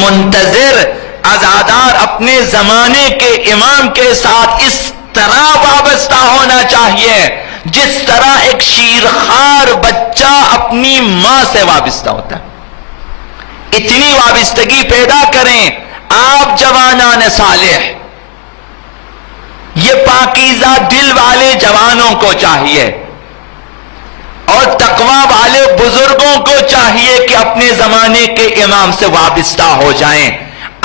منتظر عزادار اپنے زمانے کے امام کے ساتھ اس طرح وابستہ ہونا چاہیے جس طرح ایک شیرخوار بچہ اپنی ماں سے وابستہ ہوتا ہے. اتنی وابستگی پیدا کریں. آپ جوانان صالح، یہ پاکیزہ دل والے جوانوں کو چاہیے اور تقوی والے بزرگوں کو چاہیے کہ اپنے زمانے کے امام سے وابستہ ہو جائیں.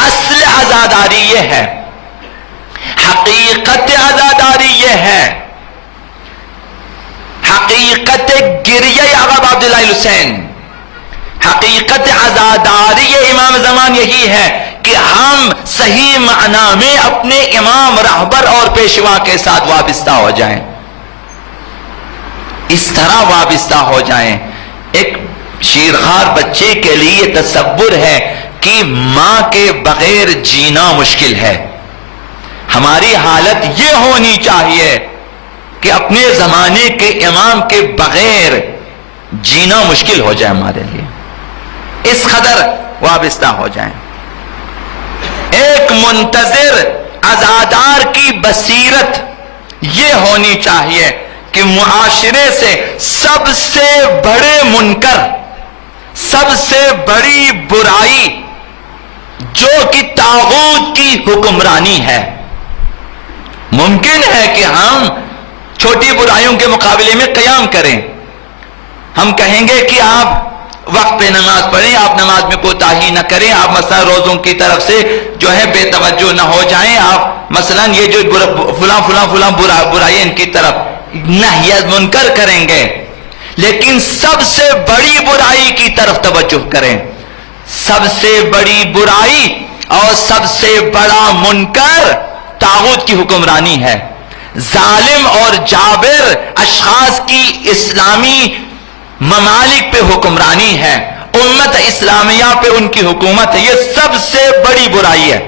اصل عزاداری یہ ہے، حقیقت عزاداری یہ ہے، حقیقت گریہ آقا عبداللہ الحسین، حقیقت عزاداری امام زمان یہی ہے کہ ہم صحیح معنی میں اپنے امام رہبر اور پیشوا کے ساتھ وابستہ ہو جائیں. اس طرح وابستہ ہو جائیں. ایک شیرخوار بچے کے لیے تصور ہے کہ ماں کے بغیر جینا مشکل ہے. ہماری حالت یہ ہونی چاہیے کہ اپنے زمانے کے امام کے بغیر جینا مشکل ہو جائے ہمارے لیے. اس قدر وابستہ ہو جائیں. ایک منتظر عزادار کی بصیرت یہ ہونی چاہیے کہ معاشرے سے سب سے بڑے منکر، سب سے بڑی برائی جو کہ طاغوت کی حکمرانی ہے. ممکن ہے کہ ہم چھوٹی برائیوں کے مقابلے میں قیام کریں. ہم کہیں گے کہ آپ وقت پہ نماز پڑھیں، آپ نماز میں کوتاہی نہ کریں، آپ مثلا روزوں کی طرف سے جو ہے بے توجہ نہ ہو جائیں، آپ مثلا یہ جو فلاں برائی ان کی طرف نہی منکر کریں گے. لیکن سب سے بڑی برائی کی طرف توجہ کریں. سب سے بڑی برائی اور سب سے بڑا منکر طاغوت کی حکمرانی ہے. ظالم اور جابر اشخاص کی اسلامی ممالک پہ حکمرانی ہے، امت اسلامیہ پہ ان کی حکومت ہے. یہ سب سے بڑی برائی ہے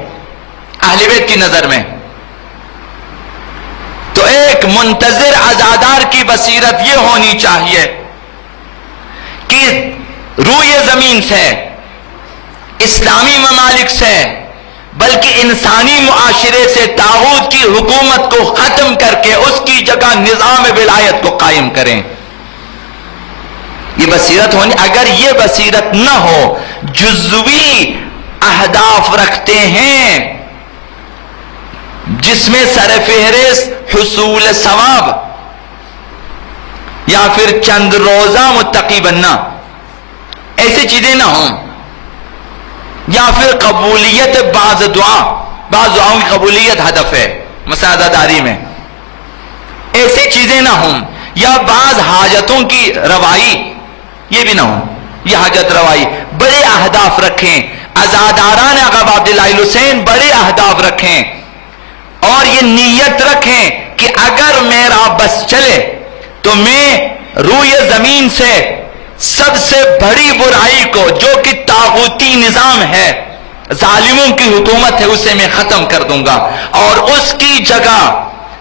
اہل بیت کی نظر میں. تو ایک منتظر عزادار کی بصیرت یہ ہونی چاہیے کہ روئے زمین سے، اسلامی ممالک سے، بلکہ انسانی معاشرے سے طاغوت کی حکومت کو ختم کر کے اس کی جگہ نظام ولایت کو قائم کریں. یہ بصیرت ہونی. اگر یہ بصیرت نہ ہو، جزوی اہداف رکھتے ہیں جس میں سر فہرست حصول ثواب یا پھر چند روزہ متقی بننا، ایسی چیزیں نہ ہوں، یا پھر قبولیت بعض دعاؤں کی قبولیت ہدف ہے مساعدہ میں، ایسی چیزیں نہ ہوں، یا بعض حاجتوں کی روائی، یہ بھی نہ ہوں. یہ حاجت روائی بڑے اہداف رکھیں. عزاداران آقا عبداللہ الحسین بڑے اہداف رکھیں اور یہ نیت رکھیں کہ اگر میرا بس چلے تو میں روئے زمین سے سب سے بڑی برائی کو جو کہ طاغوتی نظام ہے، ظالموں کی حکومت ہے، اسے میں ختم کر دوں گا اور اس کی جگہ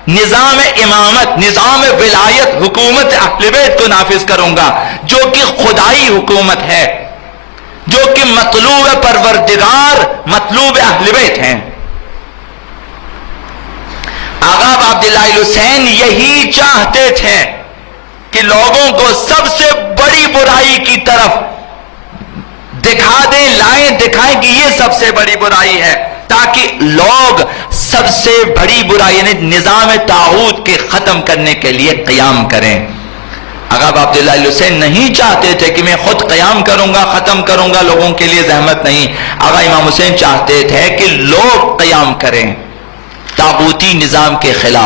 نظام امامت، نظام ولایت، حکومت اہل بیت کو نافذ کروں گا جو کہ خدائی حکومت ہے، جو کہ مطلوب پروردگار، مطلوب اہل بیت ہیں. آقا عبداللہ الحسین یہی چاہتے تھے کہ لوگوں کو سب سے بڑی برائی کی طرف دکھا دیں، دکھائیں کہ یہ سب سے بڑی برائی ہے، تاکہ لوگ سب سے بڑی برائی یعنی نظام طاغوت کے ختم کرنے کے لیے قیام کریں. آقا عبداللہ الحسین نہیں چاہتے تھے کہ میں خود قیام کروں گا، ختم کروں گا، لوگوں کے لیے زحمت نہیں. آقا امام حسین چاہتے تھے کہ لوگ قیام کریں طاغوتی نظام کے خلاف.